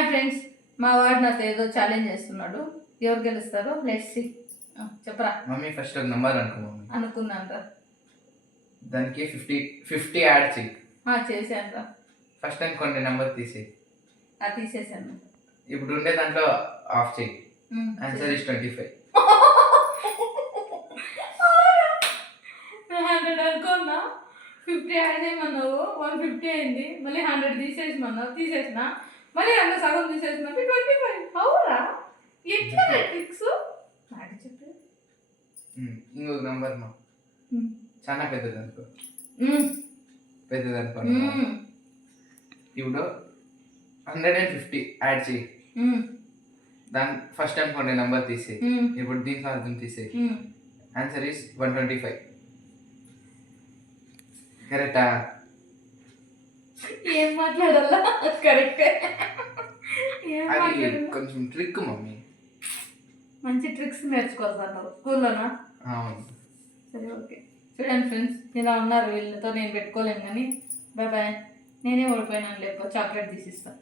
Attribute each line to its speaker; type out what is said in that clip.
Speaker 1: Hi friends. మా వాడు నాతో ఏదో ఛాలెంజ్ చేస్తున్నాడు. ఎవరు గెలుస్తారో? లెట్స్ సి చెప్పరా?
Speaker 2: మమ్మీ ఫస్ట్ ఒక నెంబర్ అనుకో మమ్మీ.
Speaker 1: అనుకున్నాను రా.
Speaker 2: దానికి ఫిఫ్టీ ఫిఫ్టీ యాడ్ చెయ్యి.
Speaker 1: చేశాను రా.
Speaker 2: ఫస్ట్ అనుకోండి నెంబర్ తీసేయి.
Speaker 1: అది తీసేసాను
Speaker 2: ఇప్పుడు ఉండే దాంట్లో ఆఫ్ చెయ్యి.
Speaker 1: ఉమ్,
Speaker 2: answer is twenty five
Speaker 1: hundred అనుకున్నా? ఫిఫ్టీ యాడ్ చేయమన్నావు. వన్ ఫిఫ్టీ అయింది. మళ్ళీ హండ్రెడ్ తీసేసిమన్నావు తీసేసిన? మళ్ళీ అందులో సగం తీసేసిన ట్వంటీ ఫైవ్ అవురా ఎట్లా ట్రిక్స్ నాకు చెప్పు.
Speaker 2: ఇంకొక నెంబర్ మా. చాలా పెద్దది అనుకో పెద్దది అనుకో ఇప్పుడు hundred and fifty add
Speaker 1: um,
Speaker 2: దాని ఫస్ట్ అనుకోండి నెంబర్
Speaker 1: ఉమ్,
Speaker 2: ఇప్పుడు దీంట్లో అర్థం
Speaker 1: ఉమ్.
Speaker 2: Answer is one twenty five కరెక్టా
Speaker 1: ఏం మాట్లాడాలా? కరెక్టే. ఏం
Speaker 2: అది
Speaker 1: మాట్లాడాలా?
Speaker 2: కొంచెం ట్రిక్ మమ్మీ.
Speaker 1: మంచి ట్రిక్స్ నేర్చుకోవాలి స్కూల్లోనా?
Speaker 2: అవును.
Speaker 1: సరే ఓకే. చూడండి ఫ్రెండ్స్ ఇలా ఉన్నారు వీళ్ళతో నేను పెట్టుకోలేను కానీ బాయ్ బాయ్. నేనే ఓడిపోయినాను లేకపోతే చాక్లెట్ తీసిస్తాను